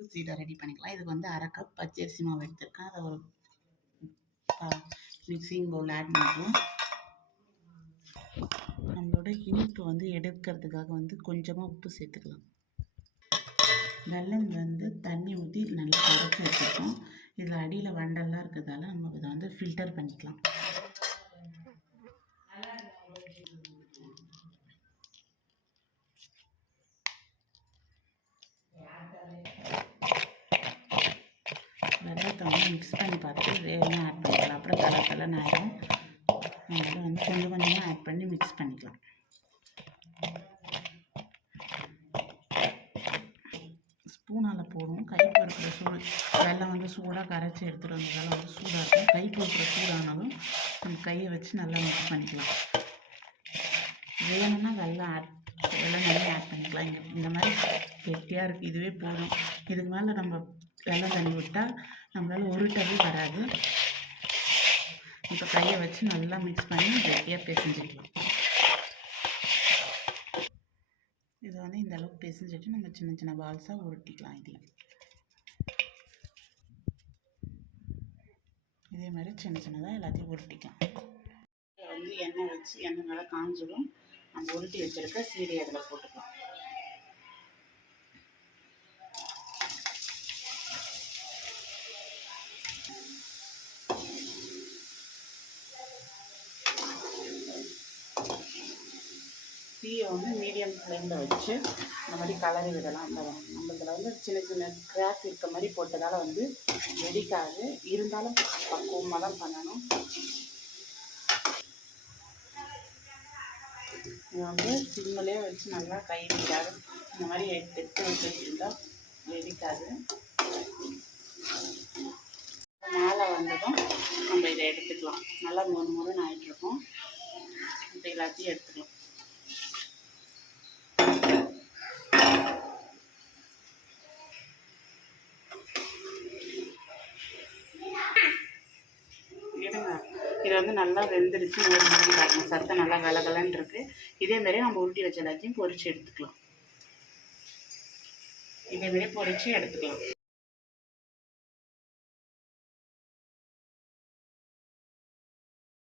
உப்பு சீடை ரெடி பண்ணிக்கலாம். இதுக்கு வந்து 1/2 கப் பச்சரிசி மாவு எடுத்திருக்கேன். அதை ஒரு மிக்சிங் பவுல் ஆட் பண்ணிக்கலாம். நம்மளோட இனிப்பு வந்து எடுக்கிறதுக்காக வந்து கொஞ்சமாக உப்பு சேர்த்துக்கலாம். வெல்லம் வந்து தண்ணி ஊற்றி நல்லா கரைச்சி வச்சுருக்கோம். இதில் அடியில் வண்டெல்லாம் இருக்கிறதால நம்ம இதை வந்து ஃபில்டர் பண்ணிக்கலாம். வெள்ளத்தை வந்து மிக்ஸ் பண்ணி பார்த்துட்டு வேகமாக ஆட் பண்ணிக்கலாம். அப்புறம் கலர்னு ஆகிடும். அதனால் வந்து கொஞ்சம் கொஞ்சமாக ஆட் பண்ணி மிக்ஸ் பண்ணிக்கலாம். ஸ்பூனால் போடுவோம். கை பொறுக்கிற சூடு வெல்லம் வந்து சூடாக கரைச்சி எடுத்துகிட்டு வந்ததால் வந்து சூடாக இருக்கும். கை பொறுக்கிற சூடானாலும் நம்ம கையை வச்சு நல்லா மிக்ஸ் பண்ணிக்கலாம். வேணும்னா வெல்லம் நிறைய ஆட் பண்ணிக்கலாம். இந்த மாதிரி கெட்டியாக இருக்குது, இதுவே போதும். இதுக்கு மேலே நம்ம வெல்லம் தண்ணி விட்டால் நம்மளால் உருட்டவே வராது. இப்போ கையை வச்சு நல்லா மிக்ஸ் பண்ணி கெட்டியாக பிசைஞ்சிக்கலாம். இதை வந்து இந்த அளவுக்கு பிசைஞ்சிட்டு நம்ம சின்ன சின்ன பால்ஸாக உருட்டிக்கலாம். இதே மாதிரி சின்ன சின்னதாக எல்லாத்தையும் உருட்டிக்கலாம். வந்து எண்ணெய் வச்சு எண்ணெய் நல்லா காஞ்சிடும். நம்ம உருட்டி வச்சுருக்க சீடை அதில் போட்டுக்கலாம். தீயை வந்து மீடியம் ஃப்ளேமில் வச்சு இந்த மாதிரி கலரி விடலாம். நம்ம இதில் வந்து சின்ன சின்ன கிராக் இருக்க மாதிரி போட்டதால் வந்து வெடிக்காது. இருந்தாலும் பக்குவமாக தான் பண்ணணும். இது வந்து சிம்மிலே வச்சு நல்லா கை விடாது இந்த மாதிரி எடுத்து வச்சுருந்தால் வெடிக்காது. மேலே வந்ததும் நம்ம இதை எடுத்துக்கலாம். நல்லா முறுமுறுன்னு ஆகிட்ருக்கோம். இப்போ எல்லாத்தையும் எடுத்துக்கலாம். இது வந்து நல்லா வெந்துருச்சு. ஒரு மாதிரி பாருங்கள், சத்தை நல்லா கலகலன்னு இருக்குது. இதேமாரி நம்ம உருட்டி வச்ச எல்லாத்தையும் பொரித்து எடுத்துக்கலாம். இதேமாரி பொரித்து எடுத்துக்கலாம்.